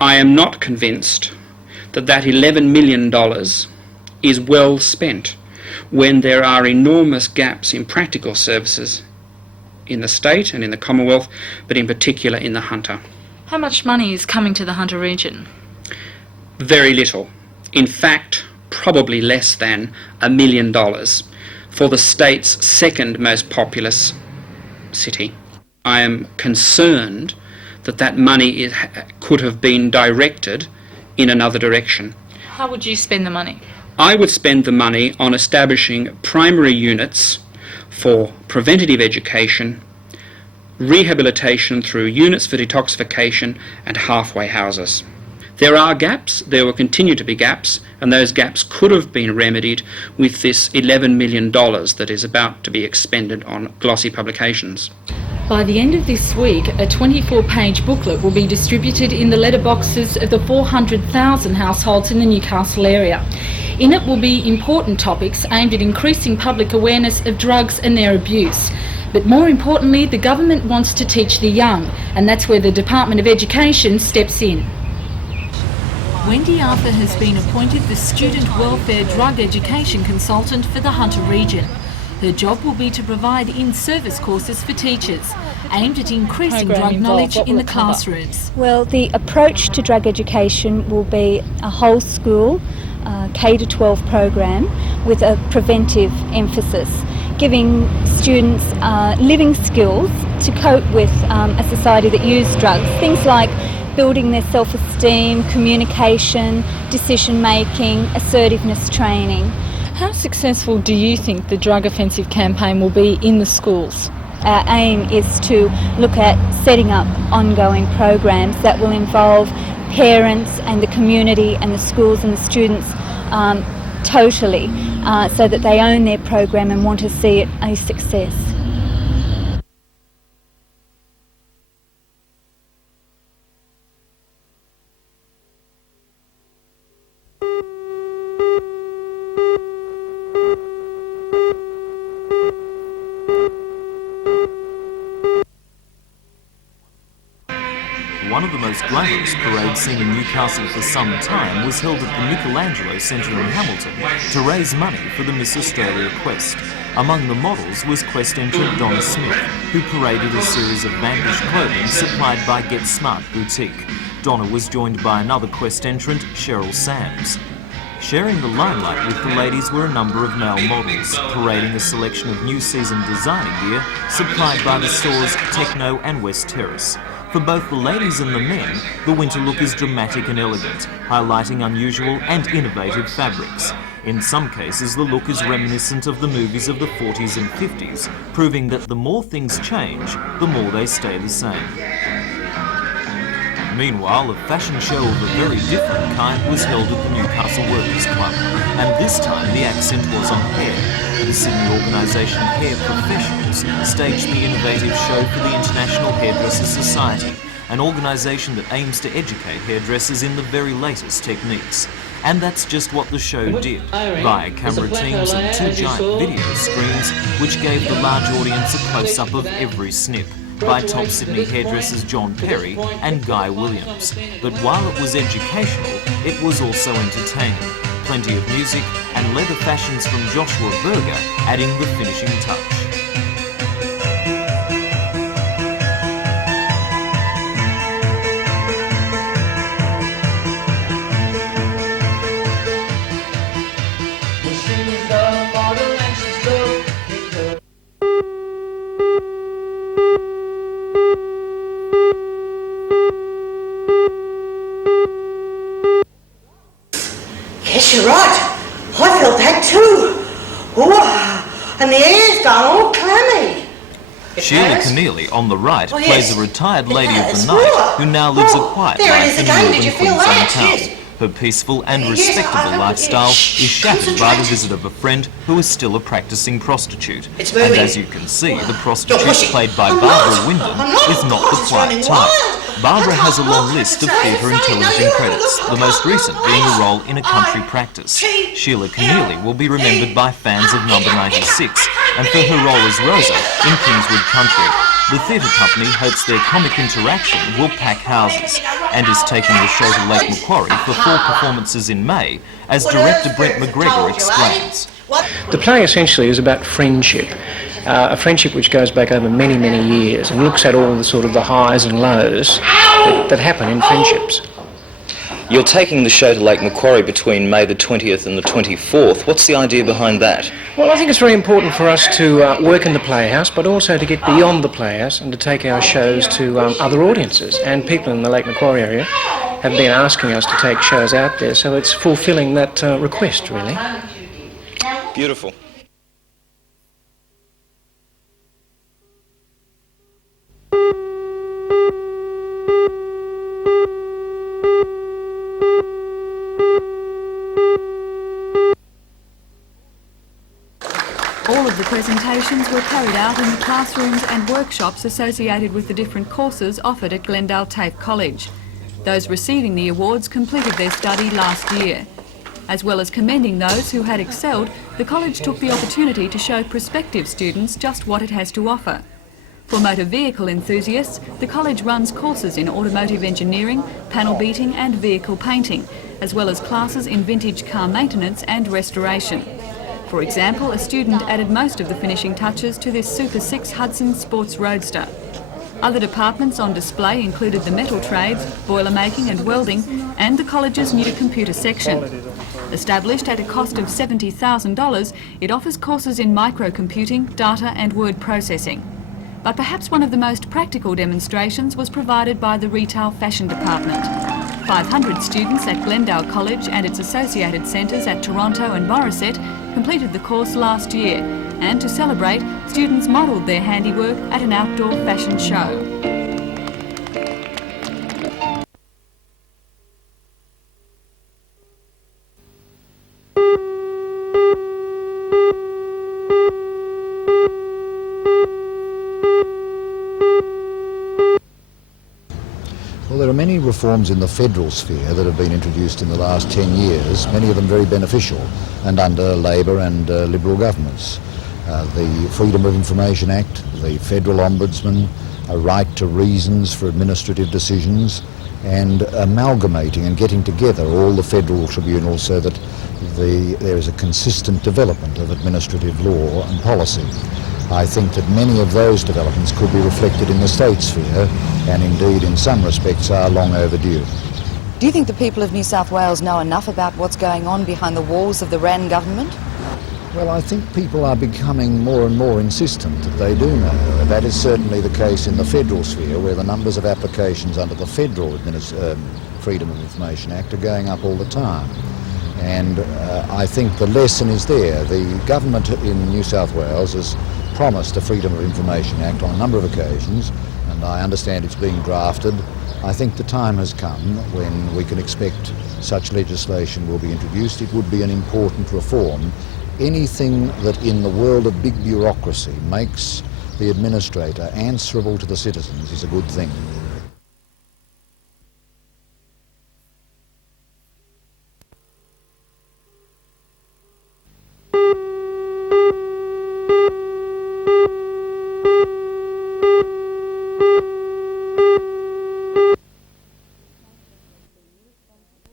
I am not convinced that that $11 million is well spent when there are enormous gaps in practical services in the state and in the Commonwealth, but in particular in the Hunter. How much money is coming to the Hunter region? Very little. In fact, probably less than $1 million for the state's second most populous city. I am concerned that that money could have been directed in another direction. How would you spend the money? I would spend the money on establishing primary units for preventative education, rehabilitation through units for detoxification and halfway houses. There are gaps, there will continue to be gaps, and those gaps could have been remedied with this $11 million that is about to be expended on glossy publications. By the end of this week, a 24-page booklet will be distributed in the letterboxes of the 400,000 households in the Newcastle area. In it will be important topics aimed at increasing public awareness of drugs and their abuse. But more importantly, the government wants to teach the young, and that's where the Department of Education steps in. Wendy Arthur has been appointed the Student Welfare Drug Education Consultant for the Hunter region. Her job will be to provide in-service courses for teachers, aimed at increasing drug knowledge in the classrooms. Well, the approach to drug education will be a whole school, K-12 program with a preventive emphasis, giving students living skills to cope with a society that uses drugs. Things like building their self-esteem, communication, decision-making, assertiveness training. How successful do you think the drug offensive campaign will be in the schools? Our aim is to look at setting up ongoing programs that will involve parents and the community and the schools and the students totally, so that they own their program and want to see it a success. One of the most glamorous parades seen in Newcastle for some time was held at the Michelangelo Centre in Hamilton to raise money for the Miss Australia quest. Among the models was quest entrant Donna Smith, who paraded a series of vanquish clothing supplied by Get Smart Boutique. Donna was joined by another quest entrant, Cheryl Sams. Sharing the limelight with the ladies were a number of male models, parading a selection of new season designer gear supplied by the stores Techno and West Terrace. For both the ladies and the men, the winter look is dramatic and elegant, highlighting unusual and innovative fabrics. In some cases, the look is reminiscent of the movies of the 40s and 50s, proving that the more things change, the more they stay the same. Meanwhile, a fashion show of a very different kind was held at the Newcastle Workers Club, and this time the accent was on hair. The Sydney organisation Hair Professionals staged the innovative show for the International Hairdressers Society, an organisation that aims to educate hairdressers in the very latest techniques. And that's just what the show did, via camera teams and two giant video screens, which gave the large audience a close-up of every snip, by top Sydney hairdressers John Perry and Guy Williams. But while it was educational, it was also entertaining. Plenty of music and leather fashions from Joshua Berger adding the finishing touch. Yes, you're right. I felt that too. Ooh, and the air's gone all clammy. Sheila Keneally, on the right, plays a retired lady of the night who now lives a quiet life in northern Queensland town. Her peaceful and respectable lifestyle is shattered by the visit of a friend who is still a practising prostitute. And as you can see, the prostitute played by Barbara Wyndham is not the quiet type. Barbara has a long list of theatre and television credits, the most recent being a role in A Country Practice. Sheila Keneally will be remembered by fans of Number 96 and for her role as Rosa in Kingswood Country. The theatre company hopes their comic interaction will pack houses and is taking the show to Lake Macquarie for 4 performances in May, as director Brent McGregor explains. The play essentially is about friendship, a friendship which goes back over many, many years and looks at all the sort of the highs and lows that happen in friendships. You're taking the show to Lake Macquarie between May the 20th and the 24th. What's the idea behind that? Well, I think it's very important for us to work in the Playhouse, but also to get beyond the Playhouse and to take our shows to other audiences. And people in the Lake Macquarie area have been asking us to take shows out there, so it's fulfilling that request, really. Beautiful. All of the presentations were carried out in the classrooms and workshops associated with the different courses offered at Glendale TAFE College. Those receiving the awards completed their study last year. As well as commending those who had excelled, the college took the opportunity to show prospective students just what it has to offer. For motor vehicle enthusiasts, the college runs courses in automotive engineering, panel beating and vehicle painting, as well as classes in vintage car maintenance and restoration. For example, a student added most of the finishing touches to this Super 6 Hudson Sports Roadster. Other departments on display included the metal trades, boiler making and welding, and the college's new computer section. Established at a cost of $70,000, it offers courses in microcomputing, data and word processing. But perhaps one of the most practical demonstrations was provided by the retail fashion department. 500 students at Glendale College and its associated centres at Toronto and Morisset completed the course last year, and to celebrate, students modelled their handiwork at an outdoor fashion show. Well, there are many reforms in the federal sphere that have been introduced in the last 10 years, many of them very beneficial and under Labor and Liberal governments. The Freedom of Information Act, the Federal Ombudsman, a right to reasons for administrative decisions, and amalgamating and getting together all the federal tribunals so that there is a consistent development of administrative law and policy. I think that many of those developments could be reflected in the state sphere, and indeed in some respects are long overdue. Do you think the people of New South Wales know enough about what's going on behind the walls of the Wran government? Well, I think people are becoming more and more insistent that they do know. That is certainly the case in the federal sphere, where the numbers of applications under the Federal Freedom of Information Act are going up all the time. And I think the lesson is there. The government in New South Wales has promised a Freedom of Information Act on a number of occasions, and I understand it's being drafted. I think the time has come when we can expect such legislation will be introduced. It would be an important reform. Anything that in the world of big bureaucracy makes the administrator answerable to the citizens is a good thing.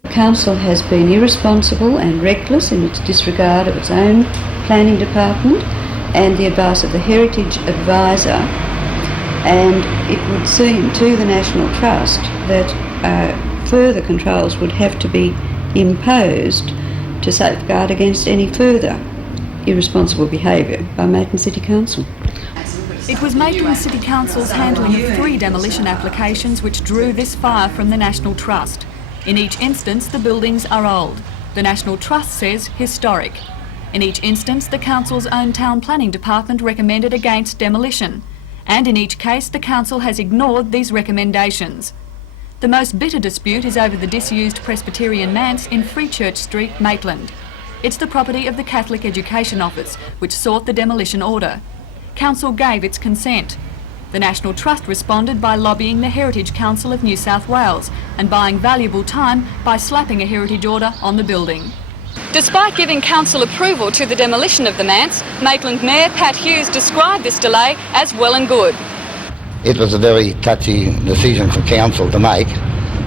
Council has been irresponsible and reckless in its disregard of its own planning department and the advice of the Heritage Advisor, and it would seem to the National Trust that further controls would have to be imposed to safeguard against any further irresponsible behaviour by Maitland City Council. It was Maitland City Council's handling of 3 demolition applications which drew this fire from the National Trust. In each instance, the buildings are old. The National Trust says historic. In each instance, the Council's own town planning department recommended against demolition. And in each case, the Council has ignored these recommendations. The most bitter dispute is over the disused Presbyterian manse in Free Church Street, Maitland. It's the property of the Catholic Education Office, which sought the demolition order. Council gave its consent. The National Trust responded by lobbying the Heritage Council of New South Wales and buying valuable time by slapping a heritage order on the building. Despite giving Council approval to the demolition of the manse, Maitland Mayor Pat Hughes described this delay as well and good. It was a very touchy decision for council to make,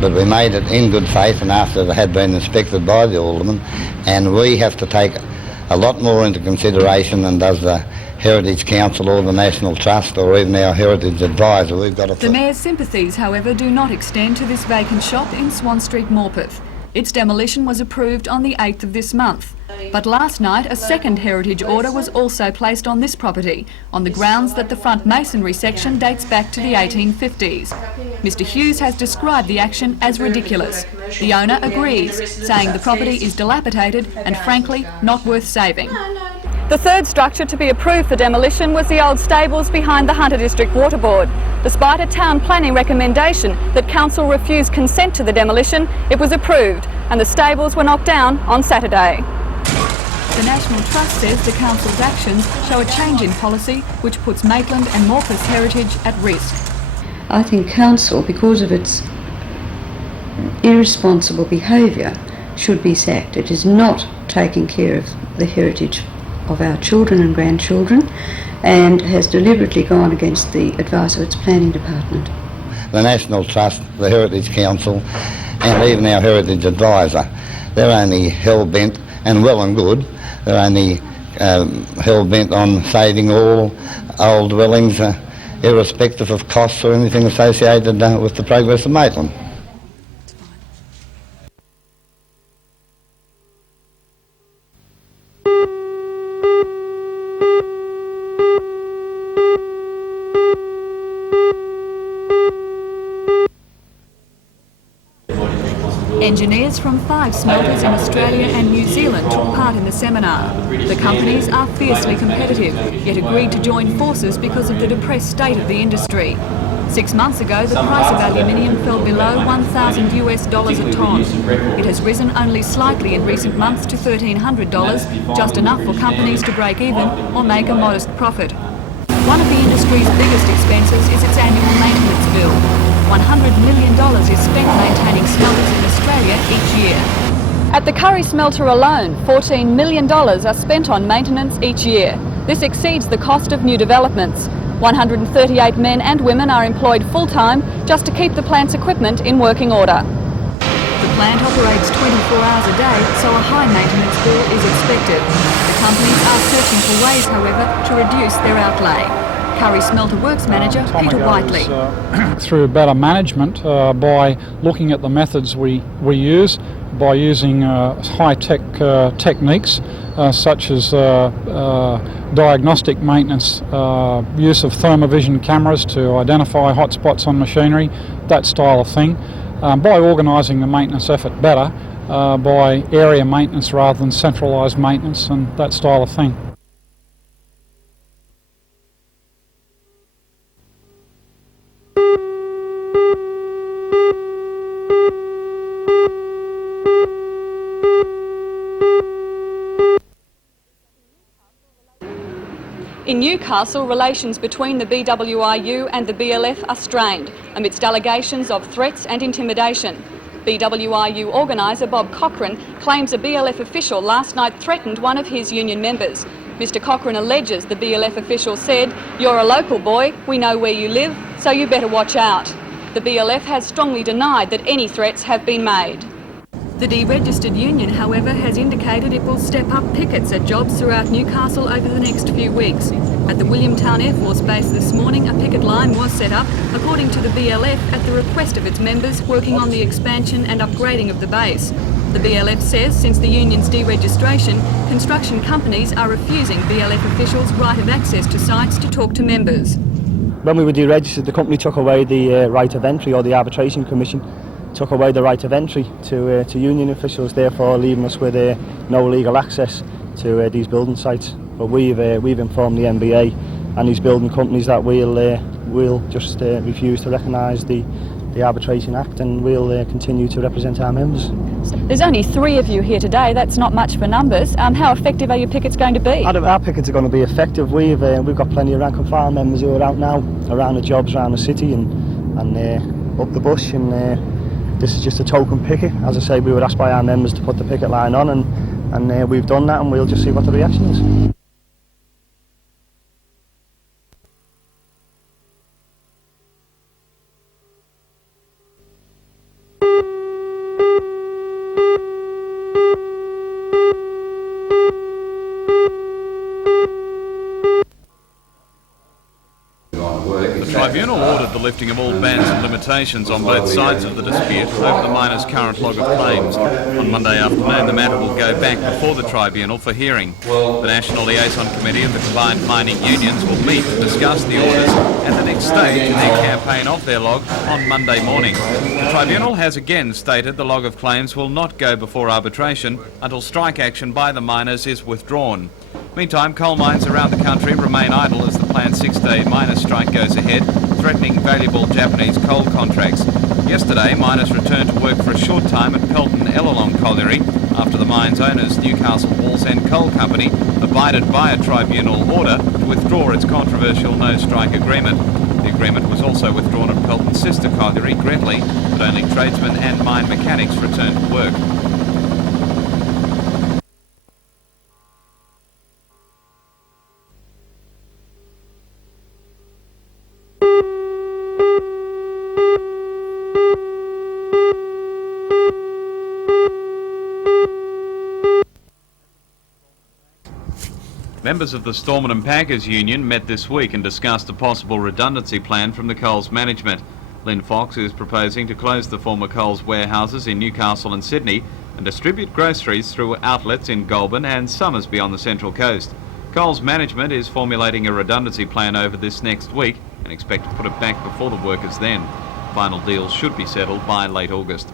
but we made it in good faith and after it had been inspected by the alderman, and we have to take a lot more into consideration than does the Heritage Council or the National Trust or even our Heritage Advisor. We've got The Mayor's sympathies, however, do not extend to this vacant shop in Swan Street, Morpeth. Its demolition was approved on the 8th of this month. But last night, a second heritage order was also placed on this property, on the grounds that the front masonry section dates back to the 1850s. Mr Hughes has described the action as ridiculous. The owner agrees, saying the property is dilapidated and frankly not worth saving. The third structure to be approved for demolition was the old stables behind the Hunter District Water Board. Despite a town planning recommendation that council refused consent to the demolition, it was approved and the stables were knocked down on Saturday. The National Trust says the council's actions show a change in policy which puts Maitland and Morpeth's heritage at risk. I think council, because of its irresponsible behaviour, should be sacked. It is not taking care of the heritage of our children and grandchildren and has deliberately gone against the advice of its planning department. The National Trust, the Heritage Council and even our Heritage Advisor, they're only hell-bent, and well and good, they're only hell-bent on saving all old dwellings irrespective of costs or anything associated with the progress of Maitland. Engineers from 5 smelters in Australia and New Zealand took part in the seminar. The companies are fiercely competitive, yet agreed to join forces because of the depressed state of the industry. 6 months ago, the price of aluminium fell below $1,000 a tonne. It has risen only slightly in recent months to $1,300, just enough for companies to break even or make a modest profit. One of the industry's biggest expenses is its annual maintenance bill. $100 million is spent maintaining smelters in Australia each year. At the Curry smelter alone, $14 million are spent on maintenance each year. This exceeds the cost of new developments. 138 men and women are employed full-time just to keep the plant's equipment in working order. The plant operates 24 hours a day, so a high maintenance bill is expected. The companies are searching for ways, however, to reduce their outlay. Curry Smelter Works Manager Peter Whiteley. Through better management, by looking at the methods we use, by using high-tech techniques such as diagnostic maintenance, use of thermovision cameras to identify hot spots on machinery, that style of thing, by organising the maintenance effort better, by area maintenance rather than centralised maintenance and that style of thing. In Newcastle, relations between the BWIU and the BLF are strained amidst allegations of threats and intimidation. BWIU organiser Bob Cochrane claims a BLF official last night threatened one of his union members. Mr Cochrane alleges the BLF official said, "You're a local boy, we know where you live, so you better watch out." The BLF has strongly denied that any threats have been made. The deregistered union, however, has indicated it will step up pickets at jobs throughout Newcastle over the next few weeks. At the Williamtown Air Force Base this morning, a picket line was set up, according to the BLF, at the request of its members working on the expansion and upgrading of the base. The BLF says since the union's deregistration, construction companies are refusing BLF officials right of access to sites to talk to members. When we were deregistered, the company took away the right of entry, or the Arbitration Commission took away the right of entry to union officials, therefore leaving us with no legal access to these building sites. But we've informed the NBA and these building companies that we'll just refuse to recognise the Arbitration Act, and we'll continue to represent our members. There's only 3 of you here today, that's not much for numbers. How effective are your pickets going to be? Our pickets are going to be effective. We've got plenty of rank and file members who are out now around the jobs around the city and up the bush, and this is just a token picket. As I say, we were asked by our members to put the picket line on, and we've done that, and we'll just see what the reaction is. lifting of all bans and limitations on both sides of the dispute over the miners' current log of claims. On Monday afternoon, the matter will go back before the tribunal for hearing. The National Liaison Committee of the combined mining unions will meet to discuss the orders at the next stage in their campaign of their log on Monday morning. The tribunal has again stated the log of claims will not go before arbitration until strike action by the miners is withdrawn. Meantime, coal mines around the country remain idle as the planned 6-day miners' strike goes ahead, threatening valuable Japanese coal contracts. Yesterday, miners returned to work for a short time at Pelton-Ellalong Colliery after the mine's owners, Newcastle Wallsend Coal Company, abided by a tribunal order to withdraw its controversial no-strike agreement. The agreement was also withdrawn at Pelton's sister colliery, Gretley, but only tradesmen and mine mechanics returned to work. Members of the Storeman and Packers Union met this week and discussed a possible redundancy plan from the Coles management. Lynn Fox is proposing to close the former Coles warehouses in Newcastle and Sydney and distribute groceries through outlets in Goulburn and Summersby on the Central Coast. Coles management is formulating a redundancy plan over this next week and expect to put it back before the workers then. Final deals should be settled by late August.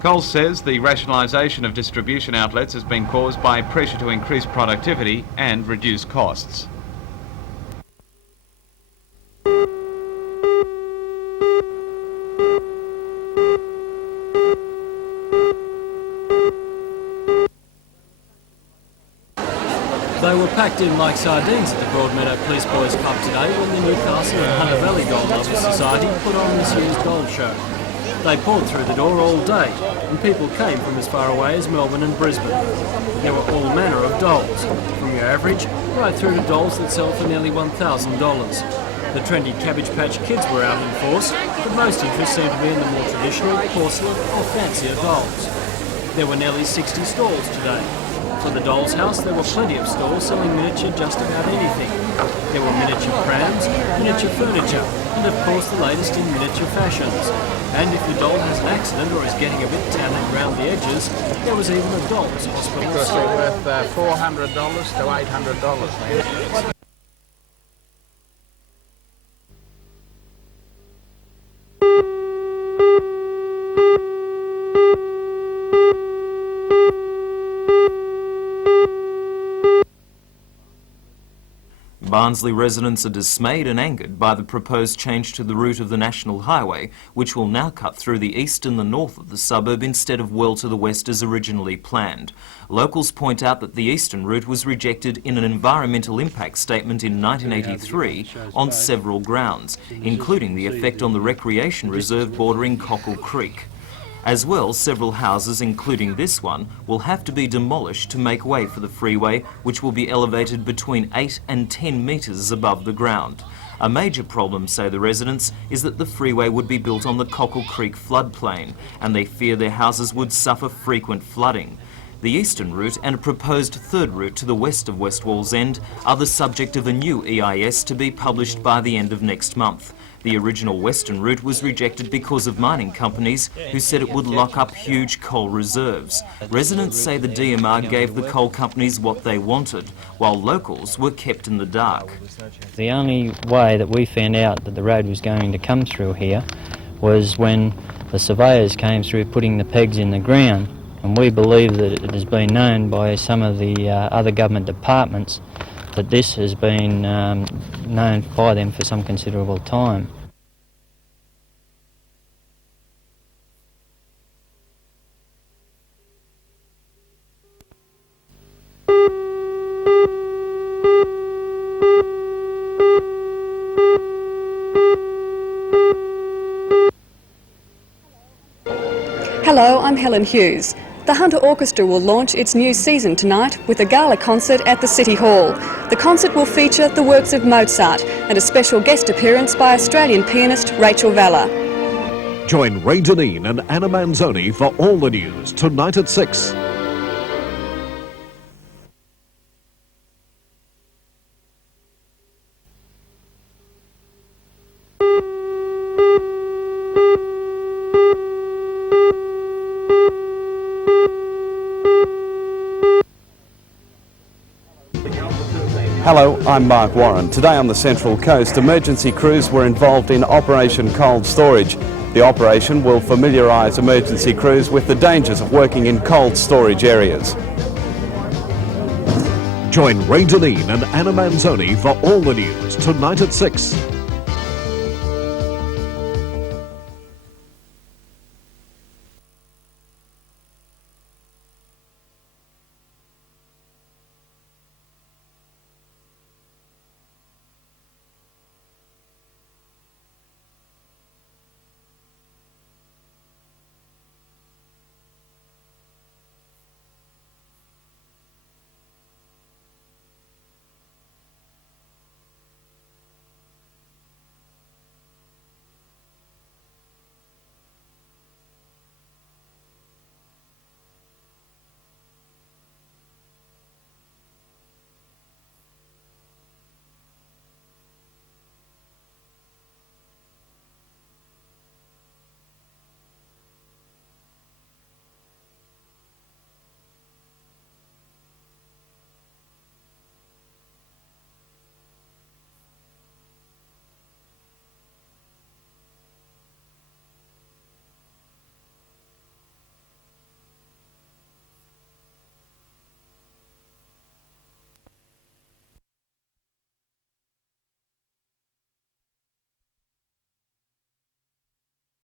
Coles says the rationalisation of distribution outlets has been caused by pressure to increase productivity and reduce costs. They were packed in like sardines at the Broadmeadow Police Boys Club today when the Newcastle and Hunter Valley Gold Lovers Society put on this year's gold show. They poured through the door all day, and people came from as far away as Melbourne and Brisbane. There were all manner of dolls, from your average right through to dolls that sell for nearly $1,000. The trendy Cabbage Patch Kids were out in force, but most interest seemed to be in the more traditional, porcelain or fancier dolls. There were nearly 60 stalls today. For the Doll's House, there were plenty of stalls selling miniature just about anything. There were miniature prams, miniature furniture, and of course the latest in miniature fashions. And if your doll has an accident or is getting a bit tannic around the edges, there was even a doll's hospital. Because they're worth $400 to $800. Barnsley residents are dismayed and angered by the proposed change to the route of the National Highway, which will now cut through the east and the north of the suburb instead of well to the west as originally planned. Locals point out that the eastern route was rejected in an environmental impact statement in 1983 on several grounds, including the effect on the recreation reserve bordering Cockle Creek. As well, several houses, including this one, will have to be demolished to make way for the freeway, which will be elevated between 8 and 10 metres above the ground. A major problem, say the residents, is that the freeway would be built on the Cockle Creek floodplain, and they fear their houses would suffer frequent flooding. The eastern route and a proposed third route to the west of West Wallsend are the subject of a new EIS to be published by the end of next month. The original western route was rejected because of mining companies who said it would lock up huge coal reserves. Residents say the DMR gave the coal companies what they wanted, while locals were kept in the dark. The only way that we found out that the road was going to come through here was when the surveyors came through putting the pegs in the ground, and we believe that it has been known by some of the other government departments that this has been known by them for some considerable time. Hello, I'm Helen Hughes. The Hunter Orchestra will launch its new season tonight with a gala concert at the City Hall. The concert will feature the works of Mozart and a special guest appearance by Australian pianist Rachel Valla. Join Ray Deneen and Anna Manzoni for all the news tonight at 6. Hello, I'm Mark Warren. Today on the Central Coast, emergency crews were involved in Operation Cold Storage. The operation will familiarise emergency crews with the dangers of working in cold storage areas. Join Ray Deneen and Anna Manzoni for all the news tonight at 6.